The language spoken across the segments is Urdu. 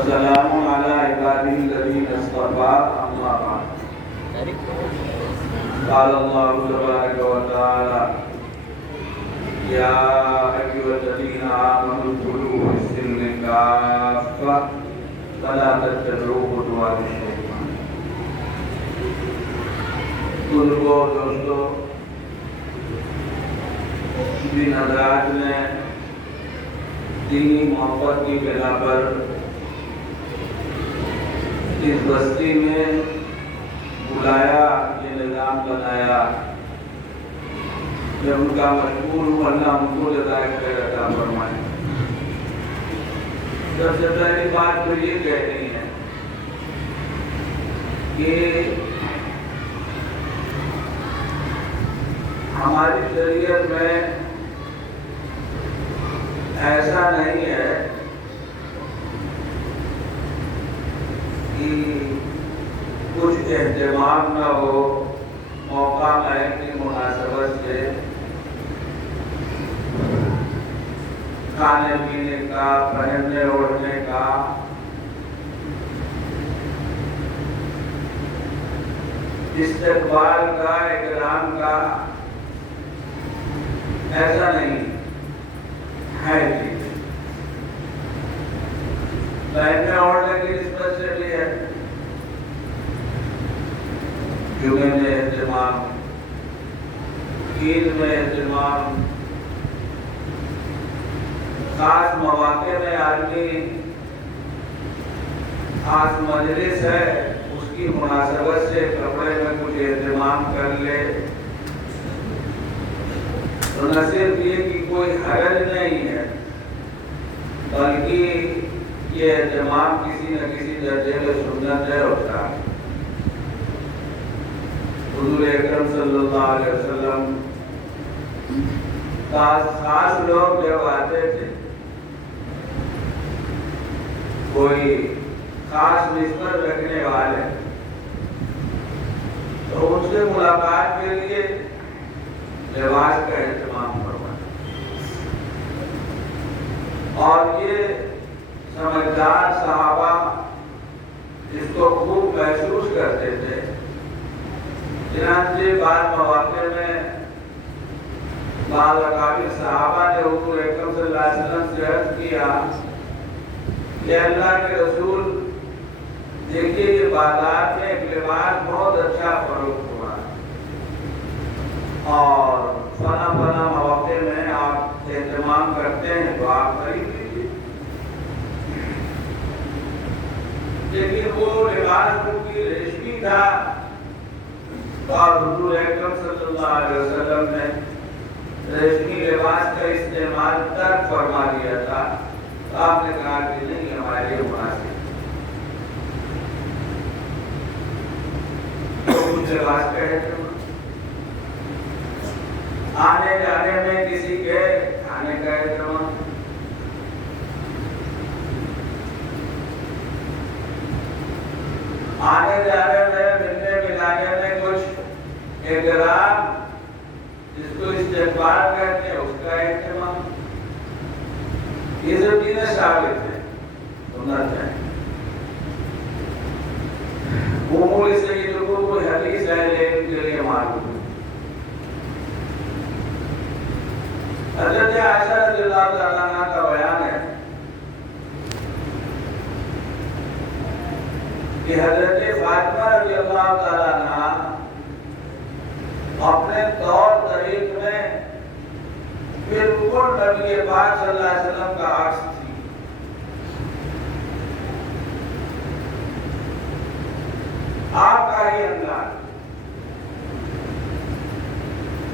وسلام على عباده الذين اصطفى أما بعد. قال الله تبارك وتعالى: يا أيها الذين آمنوا ادخلوا في السلم كافة ولا تتبعوا خطوات الشيطان. بزرگوں اور دوستوں، جن حضرات نے دینی محبت کی بنا پر اس بستی میں بلایا، یہ نظام بنایا، میں ان کا مشکور ہوں. اللہ ان کو جزائے خیر عطا فرمائے. سب سے پہلی بات تو یہ کہنی ہے کہ ہماری شریعت میں ایسا نہیں ہے کہ کچھ اہتمام نہ ہو موقع آئے کی مناسبت سے کھانے پینے کا، پہننے اوڑھنے کا، استقبال کا، اکرام کا، ایسا نہیں ہے. پہننے اوڑھنے کی نسبت سے بھی ہے. جمعے میں اہتمام، عید میں اہتمام، خاص مواقع میں آدمی خاص مجلس ہے اس کی مناسبت سے کپڑے میں کچھ اہتمام کر لے تو نہ صرف یہ کہ کوئی حرج نہیں ہے، بلکہ یہ اہتمام کسی نہ کسی درجے میں سنت ہے ہوتا ہے. حضور اکرم صلی اللہ علیہ وسلم خاص لوگ جب آتے تھے، کوئی خاص نسبت رکھنے والے، تو ان سے ملاقات کے لیے لباس کا اہتمام کروانا. اور یہ سمجھدار صحابہ اس کو خوب محسوس کرتے تھے. چنانچہ بعض مواقع میں بعض اکابر صحابہ نے حضور اکرم صلی اللہ علیہ وسلم سے عرض کیا کہ اللہ کے رسول، دیکھیے یہ بازار میں ایک لباس بہت اچھا فروخت ہوا ہے اور فلاں مواقع میں آپ اہتمام کرتے ہیں تو آپ خرید لیجیے. لیکن وہ لباس کی ریشمی تھا اور حضور اکرم صلی اللہ علیہ وسلم نے ریشمی لباس کا استعمال ترک فرما دیا تھا. آپ نے کہا کہ نہیں، ہمارے لیے مناسب کچھ لباس کا اہتمام. آنے جانے میں کسی کے کھانے کا اہتمام، آنے جانے میں ملنے ملانے میں کچھ اکرام، جس کو استقبال کہتے ہیں، اس کا اہتمام. یہ سب چیزیں ثابت ہیں، سنت ہے. عمومی سے یہ جو کوئی حدیث ہے لیکن کے لیے معلوم ہے. حضرت عائشہ رضی اللہ تعالیٰ عنہ کا بیان ہے کہ حضرت فاطمہ رضی اللہ تعالیٰ عنہ اپنے طور طریق میں بالکل نبی پاک صلی اللہ علیہ وسلم کا عکس تھی. آپ کا ہی انداز،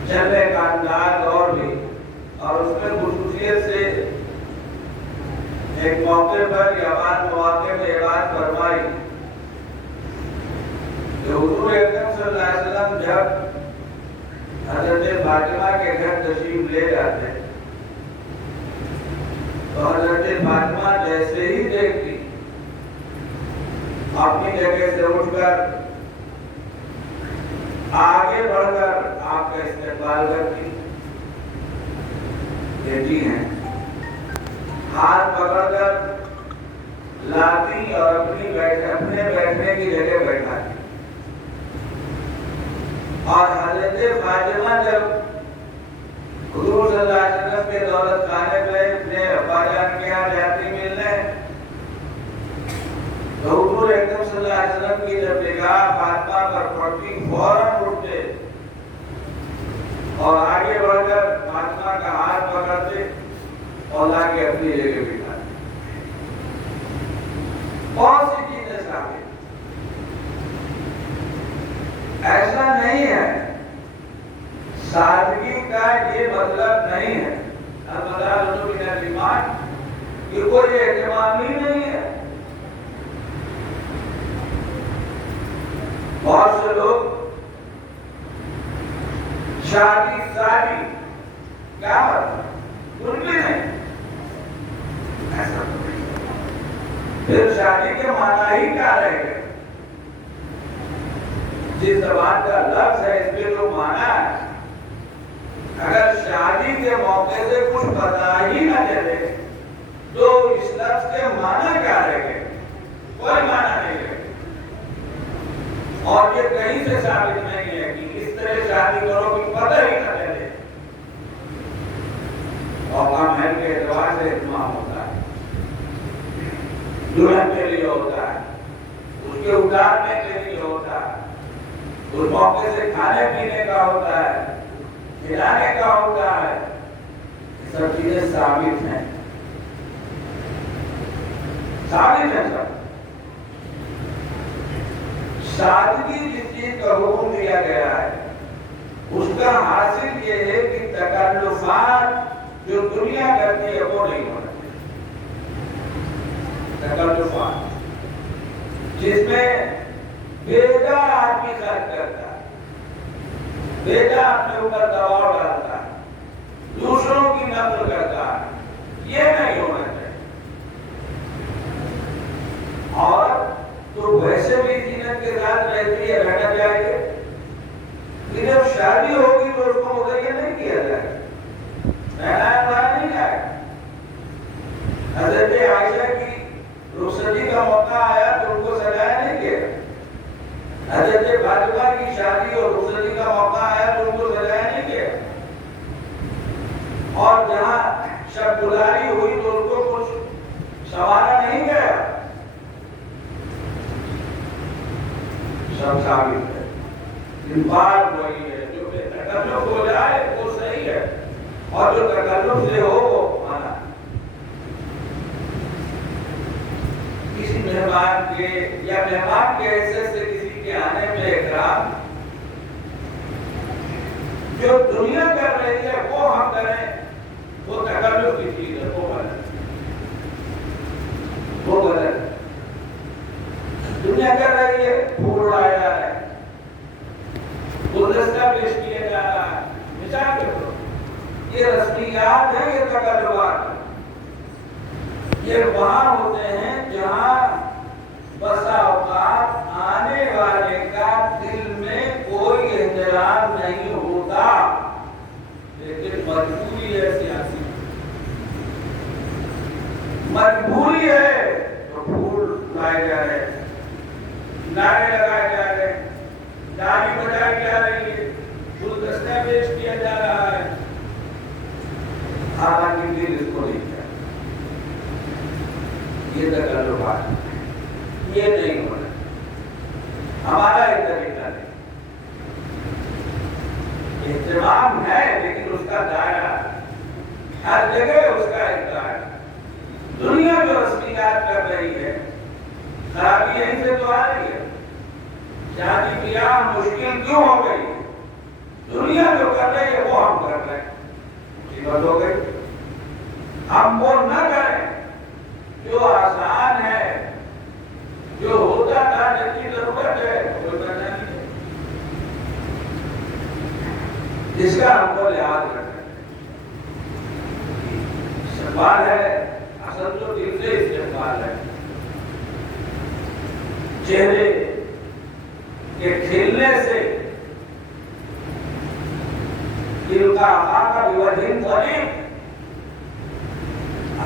چلنے کا انداز اور بھی، اور اس میں خصوصیت سے ایک موقع پر یا بعض مواقع میں یہ بات فرمائی کہ حضور اکرم صلی اللہ علیہ وسلم جب حضرت فاطمہ کے گھر تشریف لے جاتے تو حضرت فاطمہ جیسے ہی دیکھتی اپنی جگہ سے اٹھ کر آگے بڑھ کر آپ کا استقبال کرتی. بیٹی ہیں، ہاتھ پکڑ کر لاتی اور اپنے بیٹھنے کی جگہ بیٹھاتی. اور حضرت فاطمہ جب حضور صلی اللہ علیہ وسلم کے دولت خانے پہ اپنے ابا جان کے یہاں جاتی ملنے، تو حضور اکرم صلی اللہ علیہ وسلم کی جب نگاہ فاطمہ پر پڑتی فوراً اٹھتے اور آگے بڑھ کر فاطمہ کا ہاتھ پکڑتے اور لا کے اپنی جگہ بٹھاتے. بہت سی چیزیں ثابت. ایسا نہیں ہے، سادگی کا یہ مطلب نہیں ہے ایمان کہ کوئی اہتمام ہی نہیں ہے. بہت سے لوگ شادی کیا مطلب ان بھی نہیں، ایسا تو نہیں. پھر شادی کے معنی ہی کیا رہے گا؟ جس زبان کا لفظ ہے اس میں جو معنی ہے، اگر شادی کے موقع سے کچھ پتا ہی نہ چلے تو اس لفظ کے معنی کیا رہے گا؟ کوئی معنی نہیں رہے. اور یہ کہیں سے ثابت نہیں ہے کہ اس طرح شادی کرو کہ پتہ ہی نہ چلے. اور محل کے اعتبار سے اہتمام ہوتا ہے، دلہن کے لیے ہوتا ہے، اس کے اتارنے کے لیے ہوتا ہے، اس موقع سے کھانے پینے کا ہوتا ہے، کھلانے کا ہوتا ہے. یہ سب چیزیں ثابت ہیں سب. سادگی جس چیز کا حکم دیا گیا ہے اس کا حاصل یہ ہے کہ تکلفات جو دنیا کرتی ہے وہ نہیں ہونا چاہیے. تکلفات جس میں بیجا آدمی خرچ کرتا ہے، بیجا اپنے اوپر دباؤ ڈالتا ہے، دوسروں کی نقل کرتا ہے، یہ نہیں ہونا چاہیے. اور تو ویسے بھی زینت کے ساتھ رہتی ہے، رہنا چاہیے. جب شادی ہوگی تو اس کو متعین نہیں کیا جائے گا، رہنا نہیں جائے گا. حضرت عائشہ کی رخصتی کا موقع آیا تو ان کو سجایا نہیں گیا. حضرت فاطمہ کی شادی اور رخصتی کا موقع آیا تو ان کو سجایا نہیں گیا. اور جہاں شب گزاری ہوئی تو ان کو کچھ سنوارا نہیں گیا. سب ثابت ہے. بات وہی ہے جو تکلف ہو جائے وہ صحیح ہے، اور جو تکلف سے ہو وہ مانا. کسی مہمان کے یا مہمان کے حیثیت سے کسی کے آنے میں اکرام جو دنیا کر رہی ہے وہ ہم کریں، وہ تکلف کی چیز ہے، وہ غلط. دنیا کر رہی ہے، پھول اڑایا جا رہا ہے، گلدستہ پیش کیا جا رہا ہے، مثال کے طور پر یہ رسمیات ہیں، یہ تکلفات. یہ وہاں ہوتے ہیں جہاں بسا اوقات آنے والے کا دل میں کوئی احترام نہیں ہوتا، لیکن مجبوری ہے، سیاسی مجبوری ہے تو پھول لائے جا رہے ہیں، نعرے لگائے جا رہے ہیں، تالی بجائی جا رہی ہے، گلدستہ پیش کیا جا رہا ہے. حالانکہ دل اس کو نہیں چاہتا. یہ تکلفات یہ نہیں ہونا. ہمارا ایک طریقہ نہیں، اہتمام ہے لیکن اس کا دائرہ ہر جگہ اس کا ایک دائرہ. دنیا جو رسمیات کر رہی ہے خرابی یہیں سے تو آ رہی ہے. شادی بیاہ مشکل کیوں ہو گئی؟ دنیا جو کر رہی ہے وہ ہم کر رہے ہیں، مصیبت ہو گئی. ہم وہ نہ کریں جو آسان ہے، جو ہوتا تھا، جس کی ضرورت ہے وہ کرنا نہیں ہے. جس کا ہم کو لحاظ رکھنا ہے. سوال ہے، اصل تو دل سے استقبال ہے. چہرے کے کھلنے سے دل کا آقا بوجہن طریق.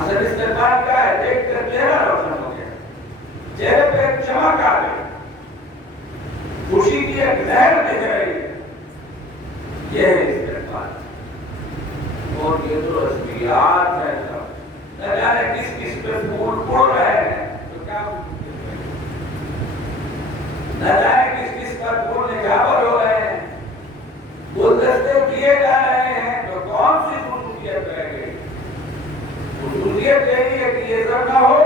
اصل استقبال کیا ہے؟ دیکھ کر چہرہ روشن ہو گیا. چہرے پہ چمک آ گئی، خوشی کی ایک لہر دکھ رہی ہے، یہ ہے استقبال۔ اور یہ تو رسمیات ہے، نہ جانے کس کس پہ پھول اڑ رہے ہیں تو کیا نہ جانے کس کس پر پھول نجاور ہو رہے ہیں، گلدستے کیے جا رہے ہیں، تو کون سی خصوصیت رہ گئی؟ خصوصیت یہی ہے کہ یہ سب نہ ہو،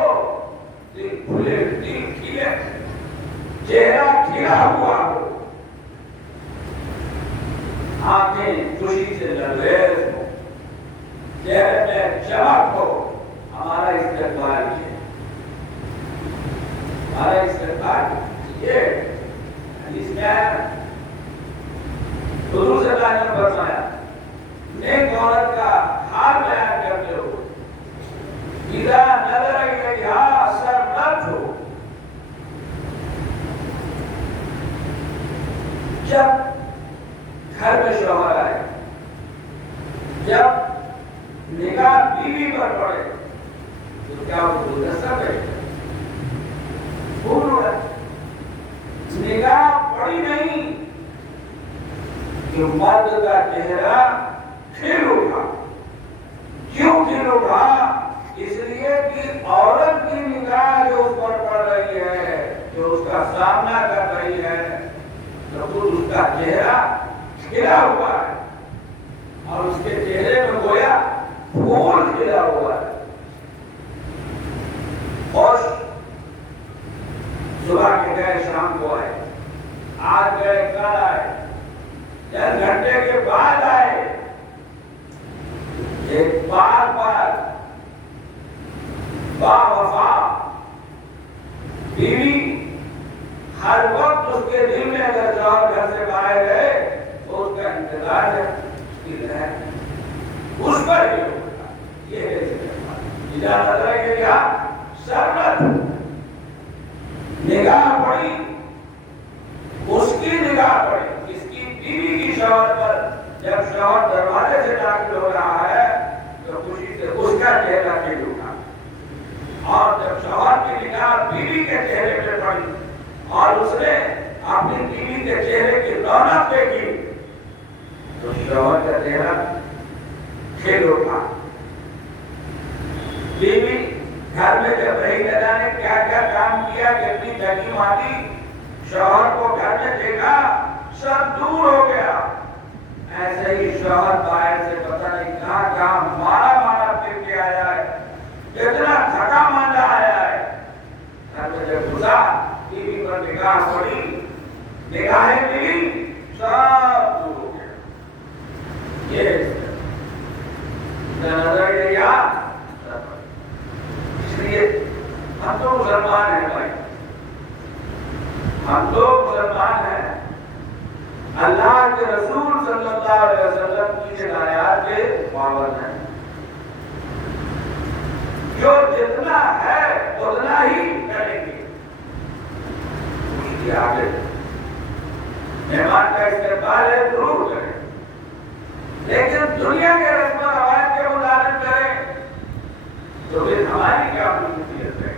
دل کھلے، دل کھلے، چہرہ کھلا ہوا ہو، آنکھیں خوشی سے لبریز ہو، چہرے میں چمک ہو۔ ہمارا استقبال یہ، ہمارا استقبال یہ حدیث میں آیا، حضور صلی اللہ علیہ وسلم فرمایا، نیک عورت کا حال بیان کرتے ہو، اذا نظر الیہا سرته، جب گھر میں شوہر آئے، جب نگاہ بیوی پر پڑے تو کیا وہ گلدستہ ہے؟ پھول اڑا، نگاہ پڑی نہیں کہ مرد کا چہرہ کھل اٹھا۔ کیوں کھل اٹھا؟ اس لیے کہ عورت کی نگاہ جو اس پر پڑ رہی ہے، جو اس کا سامنا کر رہی ہے، تو خود اس کا چہرہ کھلا ہوا ہے، اور اس کے چہرے میں گویا پھول کھلا ہوا ہے۔ اور صبح کے گئے شام کو آئے، آج گئے کل آئے، چند گھنٹے کے بعد آئے، ایک بار بار با وفا بیوی ہر وقت اس کے دل میں اگر جواب گھر سے باہر گئے تو اس کا انتظار ہے، اس کی لہر اس پر بھی ہوگا۔ یہ ہے اجازت ہے کہ کیا سرمت نگاہ پڑی، اس کی نگاہ پڑی، اس کی بیوی کی شوہر پر۔ جب شوہر دروازے سے داخل ہو رہا ہے تو خوشی سے اس کا چہرہ کھل اٹھا، اور جب شوہر کی نگاہ بیوی کے چہرے پہ پڑی اور اس نے اپنی بیوی کے چہرے کی رونق دیکھی تو شوہر کا چہرہ کھل اٹھا۔ بیوی گھر میں جب رہی، نہ جانے کیا کیا کام کیا کہ اپنی تھکی ماتی، شوہر کو گھر میں دیکھا سب دور ہو گیا۔ ایسے ہی شوہر باہر سے پتہ نہیں کہاں کہاں مارا پھر کے آیا ہے، کتنا تھکا ماندہ آیا ہے۔ گھر میں جب گھسا، بیوی پر نگاہ پڑی، نگاہیں ملی، سب دور ہو گیا۔ یہ نظر لیا، اس لیے ہم تو مسلمان ہیں بھائی، ہم تو مسلمان ہیں، اللہ کے رسول صلی اللہ علیہ وسلم کی ہدایات کے پابند ہیں۔ جو جتنا ہے اتنا ہی کریں گے، اس کی آگے مہمان کا استقبال ہے ضرور کریں، لیکن دنیا کے رسم و روایت کے مطابق کریں تو پھر ہماری کیا خصوصیت ہے؟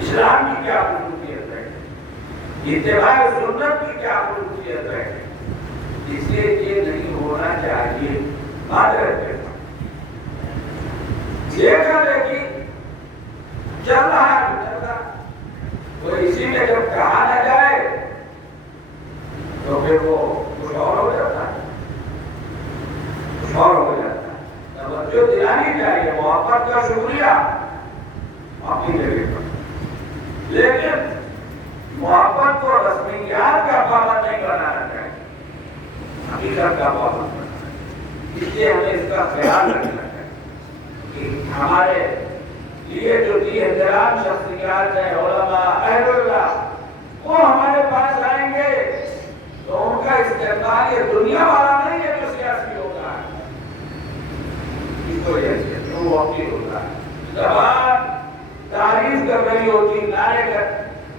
اسلام کی کیا خصوصیت ہے؟ اتباع سنت کی کیا خصوصیت ہے؟ اس لیے یہ نہیں ہونا چاہیے۔ معذرت کے ساتھ دیکھا دیکھی چل رہا ہے، چل رہا، تو اسی میں جب کہا نہ جائے تو پھر وہ کچھ اور ہو جاتا ہے، کچھ اور ہو جاتا ہے۔ توجہ دلانی چاہیے، محبت کا شکریہ اپنی جگہ پر، لیکن محبت کو رسمیات کا پابند نہیں بنانا چاہیے، حقیقت کا پابند بنانا چاہیے۔ اس لیے ہمیں اس کا خیال رکھنا چاہیے کہ ہمارے لیے جو بھی احترام شخصیات ہیں، علماء اہل اللہ، وہ ہمارے پاس آئیں گے تو ان کا استقبال یہ دنیا والا نہیں ہے جو سیاسی ہوتا ہے، وہ اپنی ہوتا ہے، زبان تعریف کر رہی ہوتی، نعرے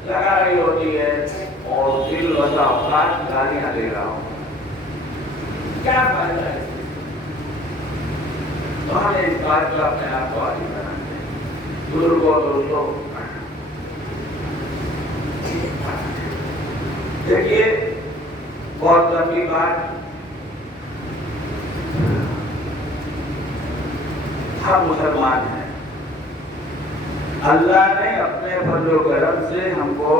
لگا رہی ہوتی ہے، اور دل بسا اوقات گالیاں دے رہا ہوں، کیا فائدہ ہے؟ تو ہمیں اس بات کو اپنے آپ کو عادی بنانا ہے۔ بزرگوں دوستوں، دیکھیے بہت لمبی بات، ہم مسلمان ہیں، اللہ نے اپنے فضل و کرم سے ہم کو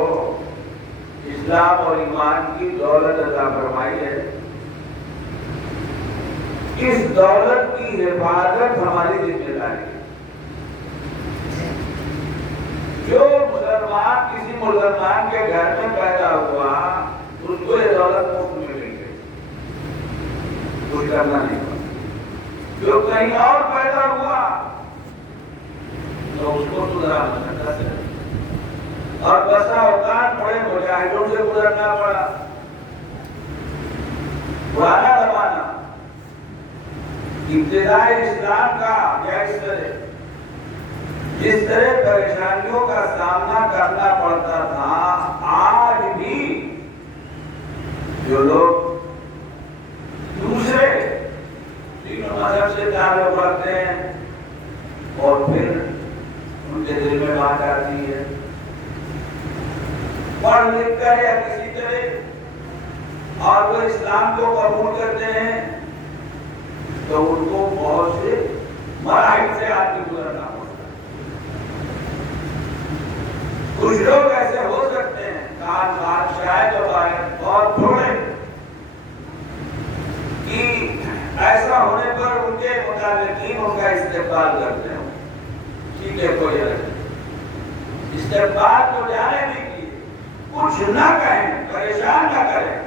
اسلام اور ایمان کی دولت عطا فرمائی ہے۔ اس دولت کی حفاظت ہماری ذمہ داری ہے۔ جو مسلمان کسی مسلمان کے گھر میں پیدا ہوا اس کو یہ دولت مفت ملے گی، کچھ کرنا نہیں پڑا۔ جو کہیں اور پیدا ہوا تو اس کو ذرا مشقت سے اور بسا اوقات بڑے مجاہدوں سے گزرنا پڑا۔ پرانا زمانہ ابتدائی اسلام کا یا جس طرح پریشانیوں کا سامنا کرنا پڑتا تھا، آج بھی جو لوگ دوسرے تینوں مذہب سے تعلق رکھتے ہیں اور پھر ان کے دل میں بات آتی ہے، پڑھ لکھ کر یا کسی طرح اور وہ اسلام کو قبول کرتے ہیں تو ان کو بہت سے مراحل سے آدمی گزرنا پڑتا ہے۔ کچھ لوگ ایسے ہو سکتے ہیں، شاید بہت تھوڑے، کہ ایسا ہونے پر ان کے متعلقین ان کا استقبال کرتے ہیں، ٹھیک ہے کوئی استقبال تو جانے بھی کیے، کچھ نہ کہیں، پریشان نہ کریں،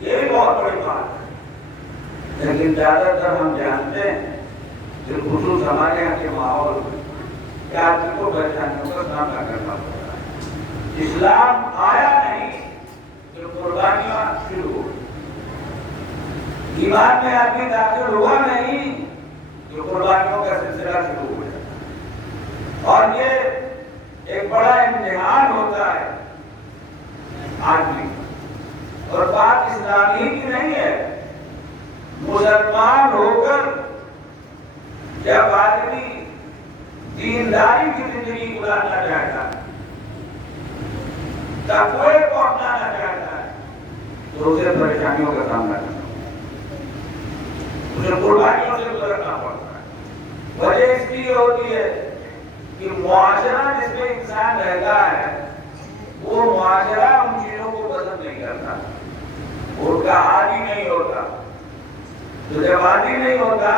یہ بھی بہت بڑی بات ہے۔ لیکن زیادہ تر ہم جانتے ہیں کہ خصوص ہمارے یہاں کے ماحول میں کہ آدمی کو پریشانیوں کا سامنا کرنا پڑتا ہے۔ اسلام آیا نہیں کہ قربانیاں شروع ہو، ایمان میں آدمی داخل ہوا نہیں کہ قربانیوں کا سلسلہ شروع ہو جاتا، اور یہ ایک بڑا امتحان ہوتا ہے آدمی، اور بات اسلامی کی نہیں ہے۔ مسلمان ہو کر جب آدمی دینداری کی زندگی گزارنا چاہتا ہے، تقوی کو اپنانا چاہتا ہے، تو اسے پریشانیوں کا سامنا کرنا پڑتا ہے، اسے قربانیوں سے گزرنا پڑتا ہے۔ وجہ اس کی ہوتی ہے کہ معاشرہ جس میں انسان رہتا ہے وہ معاشرہ ان چیزوں کو پسند نہیں کرتا، ان کا عادی نہیں ہوتا۔ تو جب عادی نہیں ہوتا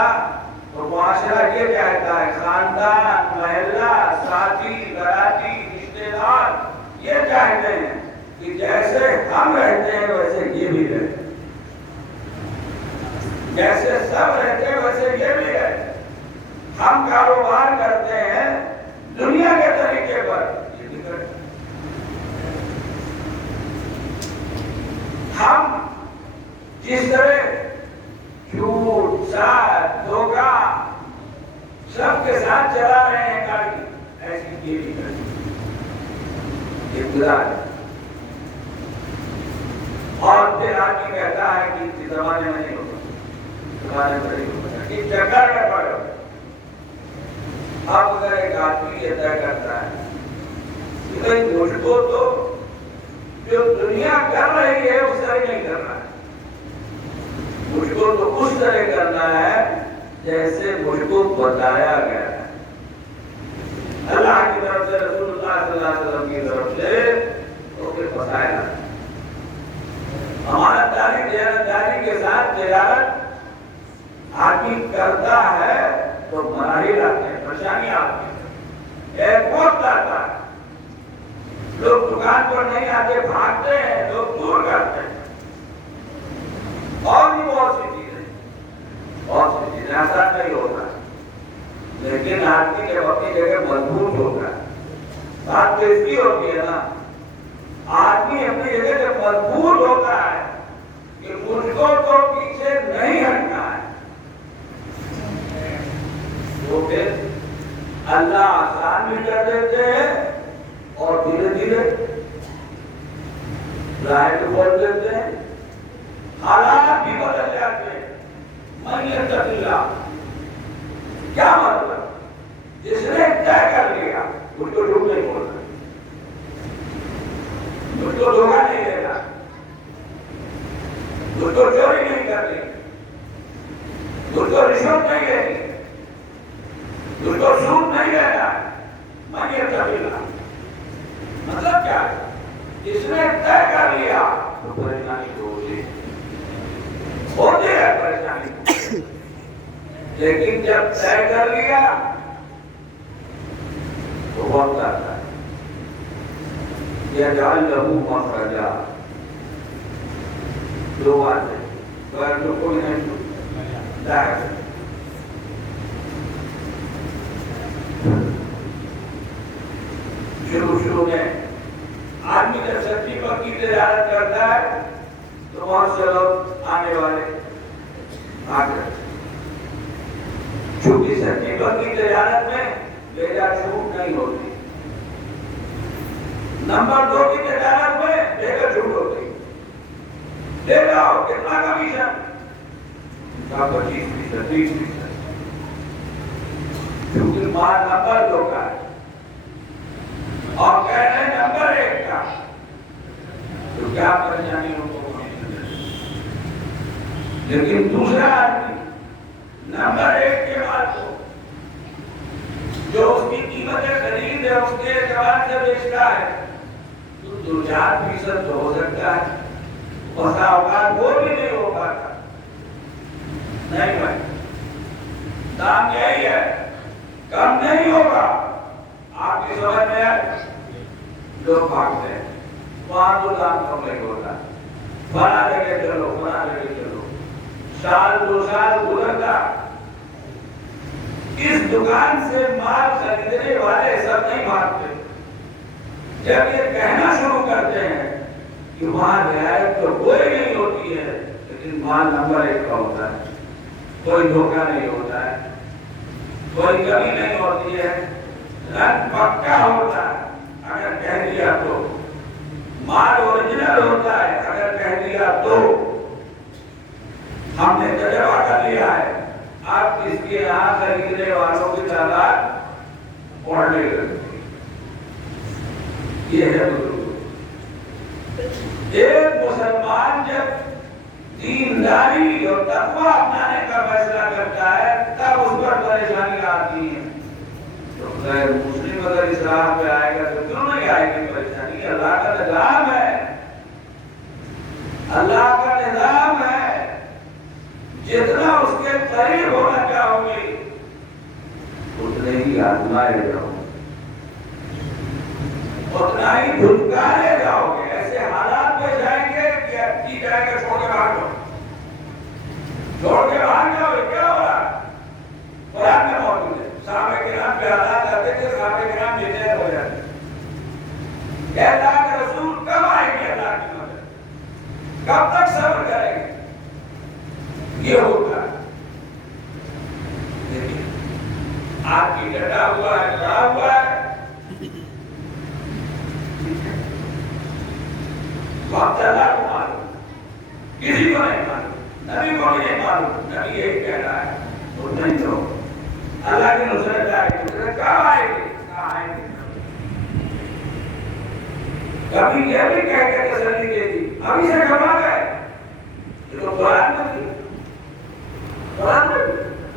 تو معاشرہ یہ کہتا ہے، خاندان، محلہ، ساتھی، گھراتی، رشتے دار یہ چاہتے ہیں کہ جیسے ہم رہتے ہیں ویسے یہ بھی رہتے ہیں، جیسے سب رہتے ہیں ویسے یہ بھی رہتے ہیں۔ ہم کاروبار کرتے ہیں دنیا کے طریقے پر، یہ بھی کرتے ہیں۔ ہم جس طرح جھوٹ، سچ، دھوکہ سب کے ساتھ چلا رہے ہیں گاڑی، ایسی یہ بھی کرتے ہیں، یہ خدا ہے۔ اور پھر آدمی کہتا ہے کہ اس زمانے میں نہیں ہوگا، زمانے میں نہیں ہوگا، کہ چکر میں پڑے ہوئے۔ اب اگر ایک آدمی یہ طے کرتا ہے کہ بھائی مجھ کو تو جو دنیا کر رہی ہے اس طرح نہیں کرنا ہے، مجھ کو تو اس طرح کرنا ہے جیسے مجھ کو بتایا گیا ہے اللہ کی طرف سے، رسول اللہ صلی اللہ علیہ وسلم کی طرف سے، تو پھر بتایا۔ ہمارا دیانتداری کے ساتھ تجارت آدمی کرتا ہے تو مراحل آتے ہیں، پریشانیاں آتی ہیں، ایک وقت آتا ہے لوگ دکان پر نہیں آتے، بھاگتے ہیں، لوگ دور کرتے ہیں، اور بھی بہت سی چیزیں آسان نہیں ہوتا، لیکن آدمی جب اپنی جگہ مضبوط ہوتا ہے، بات تو اس کی ہوتی ہے نا، آدمی اپنی جگہ جب مضبوط ہوتا ہے کہ مجھ کو تو پیچھے نہیں ہٹنا ہے، تو پھر اللہ آسان بھی کر دیتے ہیں اور دھیرے دھیرے راہ بھی کھول دیتے ہیں، حالات بھی بدل جاتے ہیں۔ من یتق اللہ، کیا مطلب؟ جس نے طے کر لیا اس کو جھوٹ نہیں بولنا، اس کو کو سود نہیں لینا ہے، میت کا ملا مطلب کیا ہے؟ جس نے طے کر لیا تو پریشانی تو ہوتی ہے پریشانی، لیکن جب طے کر لیا تو وقت آتا ہے یجعل لہ مخرجا، دو بات ہے تو کوئی نہیں شروع میں آدمی جب سچی پکی تجارت کرتا ہے تو بہت سے لوگ آنے والے آگے، چونکہ سچی پکی تجارت میں بیجا چھوٹ نہیں ہوتی، نمبر 2 کی تجارت میں بیجا چھوٹ ہوتی، لے جاؤ کتنا کمیشن کا 25% 30%، کیونکہ مال نمبر 2 کا ہے اور کہہ رہے ہیں نمبر 1 کا، تو کیا پریشانی ہو؟ لیکن دوسرا آدمی نمبر 1 کے بعد کو جو اس کی قیمت خرید ہے اس کے اعتبار سے بیچتا ہے تو 2-4% تو ہو سکتا ہے، بسا اوقات وہ بھی نہیں ہو پاتا، نہیں بھائی دام یہی ہے، کم نہیں ہوگا، آپ کی سمجھ میں آئے؟ لوگ بھاگتے ہیں وہاں تو دام کم نہیں ہوتا، بنا لے کے چلو بنا لے کے چلو، سال 2 سال گزرتا، اس دکان سے مال خریدنے والے سب نہیں بھاگتے، جب یہ کہنا شروع کرتے ہیں کہ وہاں رعایت تو کوئی نہیں ہوتی ہے لیکن مال نمبر 1 کا ہوتا ہے، کوئی دھوکہ نہیں ہوتا ہے، کوئی کمی نہیں ہوتی ہے، رنگ پکا ہوتا ہے، اگر کہہ دیا تو مال اوریجنل ہوتا ہے، اگر کہہ دیا تو ہم نے تجربہ کر لیا ہے، آپ اس کے یہاں خریدنے والوں کی تعداد بڑھنے لگتی ہے، یہ ہے ایک مسلمان جب دینداری اور تقوی اپنانے کا فیصلہ کرتا ہے تب اس پر پریشانی آتی ہے، تو غیر مسلم اگر اس راہ پہ آئے گا تو کیوں نہیں آئے گی پریشانی؟ اللہ کا نظام ہے، اللہ کا نظام ہے، جتنا اس کے قریب ہونا چاہو گے اتنے ہی آزمائے جاؤ گے، اتنا ہی دھتکارے جاؤ گے، ایسے حالات پہ جائیں گے کہ ٹھیک ہے کہ چھوڑ کے باہر جاؤ، چھوڑ کے باہر جاؤ، کیا ہو رہا ہے؟ قرآن میں موجود ہے، صحابہ کرام پہ حالات آتے تھے، صحابہ کرام بے چین ہو جاتے، کہ اللہ کے رسول کب آئیں گے اللہ کی مدد، کب تک صبر کریں گے؟ یہ ہوتا ہے، لیکن آپ کی ڈٹا ہوا ہے، پڑا ہوا ہے، وقت اللہ کو معلوم، کسی کو نہیں معلوم، نبی کو بھی نہیں معلوم، نبی یہی کہہ رہا ہے تو نہیں تو اللہ کی نصرت آئے گی، نصرت کب آئے گی؟ کہاں آئے گی؟ کبھی یہ بھی کہہ کے تسلی دے دی ابھی سے گھبرا گئے، یہ تو قرآن میں تھی، قرآن میں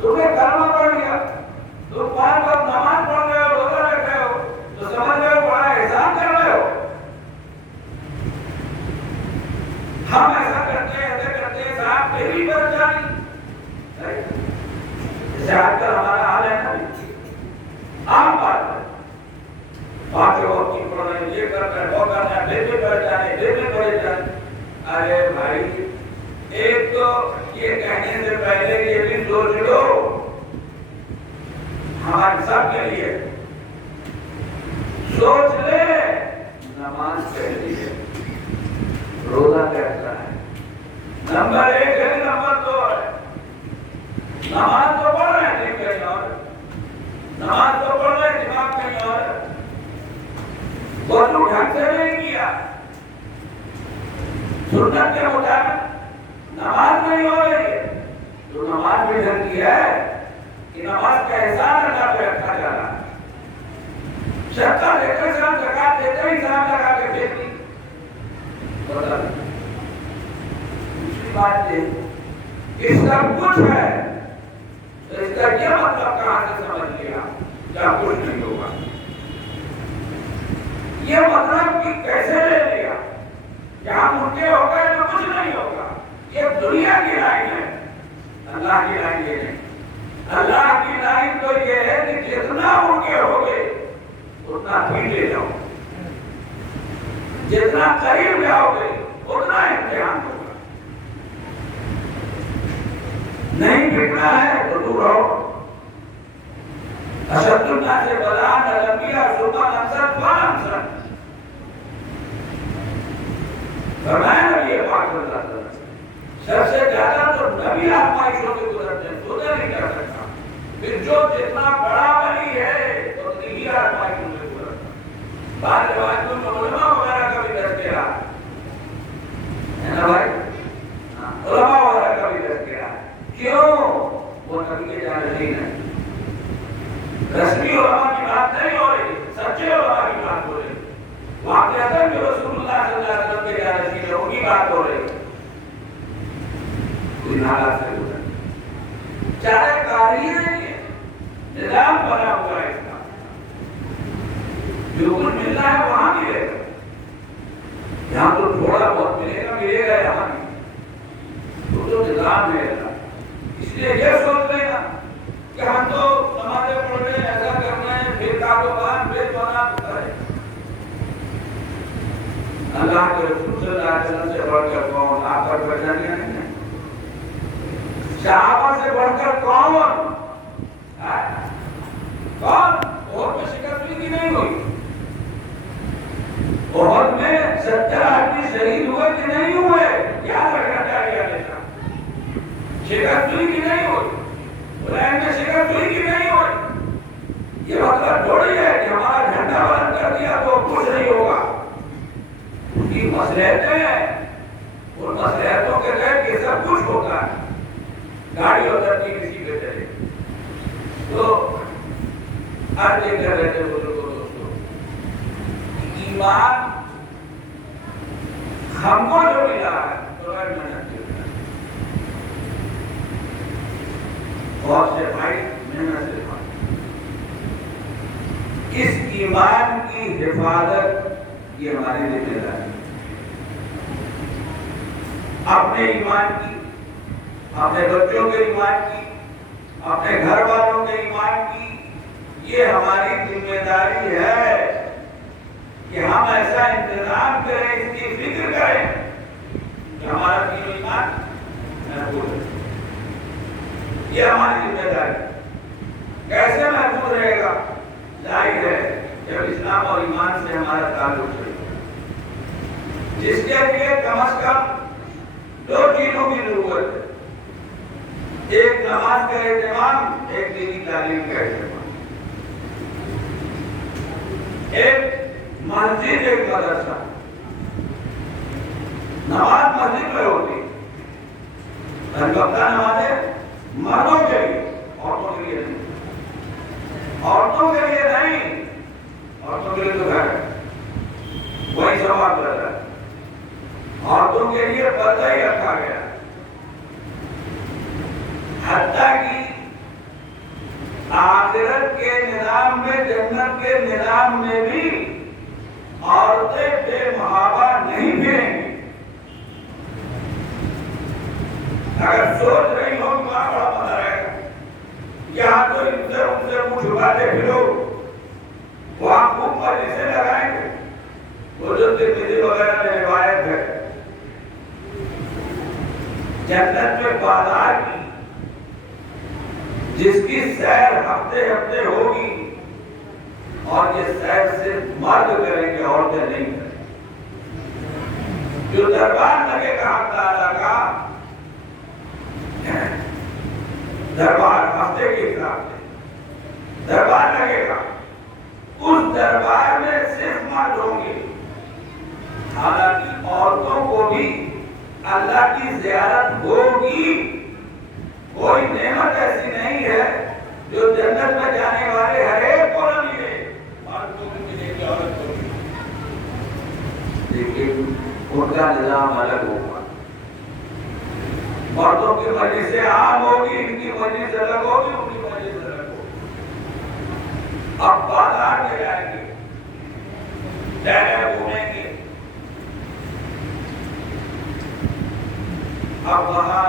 تمہیں کلمہ پڑھ لیا، تم 5 وقت نماز پڑھ رہے ہو، روزہ رکھ رہے ہو تو سمجھ رہے ہو بڑا احسان کر رہے ہو، ہم ایسا کرتے ہیں ایسے کرتے ہیں، صاحب تیری پریشانی جیسے آج کل ہمارا حال ہے نا، عام بات ہے، باقی اور کی پڑھنا ہے، یہ کرنا ہے، وہ کرنا ہے، دیتے پڑے جانے، ارے بھائی ایک تو یہ کہنے سے پہلے یہ بھی سوچ لو ہمارے سب کے لیے، سوچ لے نماز کیسی ہے، روزہ کیسا ہے، نمبر 1 ہے نمبر 2 ہے، نماز تو پڑھ رہے ہیں کہیں اور، نماز تو پڑھ رہے ہیں دماغ کہیں اور ہے، وضو ڈھنگ سے نہیں کیا، سنت کے مطابق نماز نہیں ہو رہی ہے، تو نماز بھی ڈھنگ کی ہے کہ نماز کا احسان اللہ پہ رکھا جا رہا ہے، صدقہ دیتے سلام زکات دیتے ہی سلام لگا کے پھینک دی، دوسری بات یہ اس کا کچھ ہے، اس کا یہ مطلب کہاں سے سمجھ لیا؟ سب کچھ نہیں ہوگا. یہ مطلب کہ کیسے لے لیا جہاں منکر ہو گئے تو کچھ نہیں ہوگا. یہ دنیا کی لائن ہے, اللہ کی لائن یہ نہیں. اللہ کی لائن تو یہ ہے کہ جتنا منکر ہو گئے اتنا پیچھے جاؤ, جتنا قریب جاؤ گے اتنا امتحان ہوگا. نہیں پھٹنا ہے تو دور رہو. اشد الناس بلاء الانبیاء ثم الامثل فالامثل. فرمایا نبی پاک صلی اللہ علیہ وسلم سب سے زیادہ تو نبی آزمائشوں سے گزرتے ہیں, سوچا نہیں کر سکتا. پھر جو جتنا بڑا ولی ہے تو اتنی آزمائشوں سے گزرتا. بعض روایتوں میں علماء وغیرہ کا بھی تذکرہ ہے نا بھائی, علماء وغیرہ کا بھی تذکرہ ہے. کیوں؟ وہ نبی کے جانشین ہیں. رسمی علماء کی بات نہیں ہو رہی, سچے علماء کی بات ہو رہی. واقعات جو رسول اللہ صلی اللہ علیہ وسلم کے جانشین ہیں ان کی بات ہو رہی. ان حالات سے گزر چاہے کاری ہے, نظام بنا ہوا ہے اس کا, جو کچھ مل رہا ہے وہاں ملے گا. یہاں تو تھوڑا بہت ملے گا یہاں نہیں, تو نظام ہے. اس لیے یہ سوچ رہے نا کہ ہم تو نمازیں پڑھ رہے ہیں, ایسا کرنا ہے, پھر کاروبار پھر بنا کرے. اللہ کے رسول صلی اللہ علیہ وسلم سے بڑھ کر کون؟ آپ کا پہچانیاں نہیں ہے. صحابہ سے بڑھ کر کون؟ احد میں شکست ہوئی کہ نہیں ہوئی؟ احد میں 70 آدمی شہید ہوئے کہ نہیں ہوئے؟ یاد رکھنا چاہیے ہمیشہ. شکست ہوئی کہ نہیں ہوئی؟ حنین میں شکست ہوئی کہ نہیں ہوئی؟ یہ مطلب تھوڑی ہے کہ ہمارا جھنڈا بلند کر دیا تو کچھ نہیں ہوگا. ان کی مصلحتیں ہیں, ان مصلحتوں کے تحت یہ سب کچھ ہوتا ہے. گاڑی اور ترقی کسی پہ چلے تو ہر جگہ رہتے بزرگوں دوستوں, ایمان ہم کو جو ملا ہے بغیر محنت کے ملا, بہت سے بھائی محنت سے پائے. اس ایمان کی حفاظت یہ ہماری ذمہ داری. اپنے ایمان کی, اپنے بچوں کے ایمان کی, اپنے گھر والوں کے ایمان کی, یہ ہماری ذمہ داری ہے کہ ہم ایسا انتظام کریں, اس کی فکر کریں کہ ہمارا دین و ایمان محفوظ ہے. یہ ہماری ذمہ داری. کیسے محفوظ رہے گا؟ ظاہر ہے جب اسلام اور ایمان سے ہمارا تعلق ہے, جس کے لیے کم از کم 2 چیزوں کی ضرورت ہے. ایک نماز کا اہتمام, ایک دینی تعلیم کا اہتمام. ایک مسجد, ایک مدرسہ. نماز مسجد میں ہوتی, وقتہ نمازیں مردوں کے لیے, عورتوں کے لیے نہیں. عورتوں کے لیے نہیں, عورتوں کے لیے تو گھر ہے, وہی ثواب رہتا ہے. عورتوں کے لیے پردہ ہی رکھا گیا, حتیٰ کہ آخرت کے نظام میں, جنت کے نظام میں بھی عورتیں بے محابہ نہیں پھریں گی. اگر سوچ رہی ہو کہ وہاں بڑا مزہ رہے گا, یہاں تو ان سے منہ چھپاتے پھرو, وہاں خوب مجلسیں لگائیں گے. وہ جو ترمذی وغیرہ میں روایت ہے, جنت میں بازار کی جس کی سیر ہفتے ہفتے ہوگی, اور یہ سیر صرف مرد کریں گے, عورتیں نہیں کریں. جو دربار لگے گا حق تعالیٰ کا, دربار ہفتے کے حساب سے دربار لگے گا, اس دربار میں صرف مرد ہوں گے. حالانکہ عورتوں کو بھی اللہ کی زیارت ہوگی. کوئی نعمت ایسی نہیں ہے جو جنت میں جانے والے ہر ایک کو نہ ملے, مرد کو بھی ملے گی, عورت کو بھی. لیکن ان کا نظام الگ ہوگا. مردوں کی مجلس سے عام ہوگی, ان کی مجلس الگ ہوگی, ان کی مجلس الگ ہوگی. اب بازار میں جائیں گے، ٹہلے گھومیں گے، اب وہاں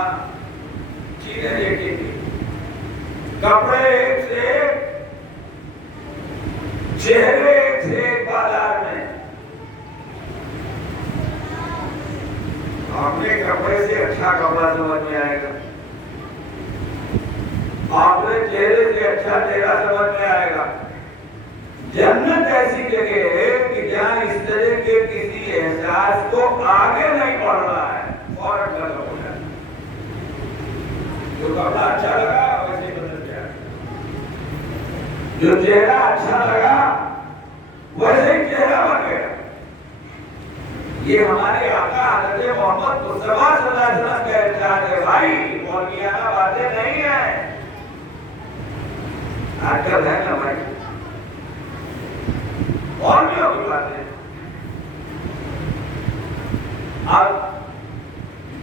چیزیں دیکھیں گے، کپڑے ایک سے ایک، چہرے ایک سے ایک بازار میں۔ اپنے کپڑے سے اچھا کپڑا سمجھ میں آئے گا، اپنے چہرے سے اچھا چہرہ سمجھ میں آئے گا۔ جنت ایسی جگہ ہے کہ جہاں اس طرح کے کسی احساس کو آگے نہیں بڑھ رہا ہے، فوراً ختم ہو جائے۔ جو کپڑا اچھا لگا ویسے بدل جائے، جو چہرہ اچھا لگا ویسے ہی چہرہ بن گیا۔ یہ ہمارے آقا حضرت محمد مصطفیٰ صلی اللہ علیہ وسلم کا ارشاد ہے بھائی، مولویانہ باتیں نہیں ہیں۔ آج کل ہے نا بھائی مولویوں کی باتیں۔ اب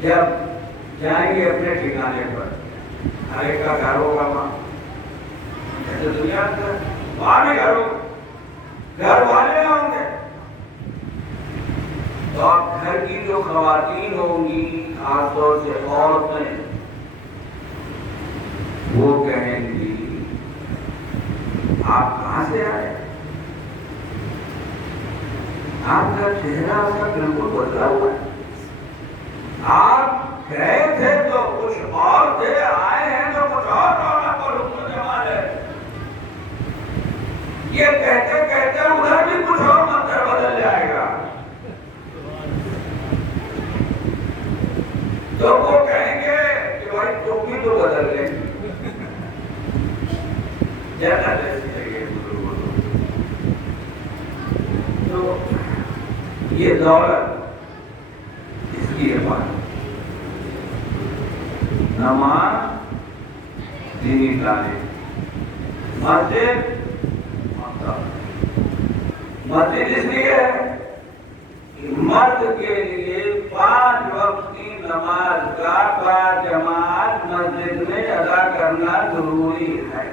جب جائیں گے اپنے ٹھکانے پر، ہر ایک کا گھر ہوگا وہاں، ایسے دنیا میں وہاں بھی گھر ہوگا، گھر والے ہوں گے، تو اب گھر کی جو خواتین ہوں گی، خاص طور سے عورتیں، وہ کہیں گی آپ کہاں سے آئے؟ آپ کا چہرہ سب بالکل بدلا ہوا ہے، آپ گئے تھے تو کچھ اور تھے، آئے ہیں تو کچھ اور رونق اور حسن و جمال ہے۔ یہ کہتے کہتے ادھر بھی کچھ اور منظر بدل جائے گا، تو وہ کہیں گے کہ بھائی تم بھی تو بدل گئے۔ جنت ایسی جگہ ہے تو یہ دولت اس کی عبادت، نماز، دینی تعلیم، مسجد اس لیے ہے کہ مرد کے لیے 5 وقت کی نماز کا با جماعت مسجد میں ادا کرنا ضروری ہے۔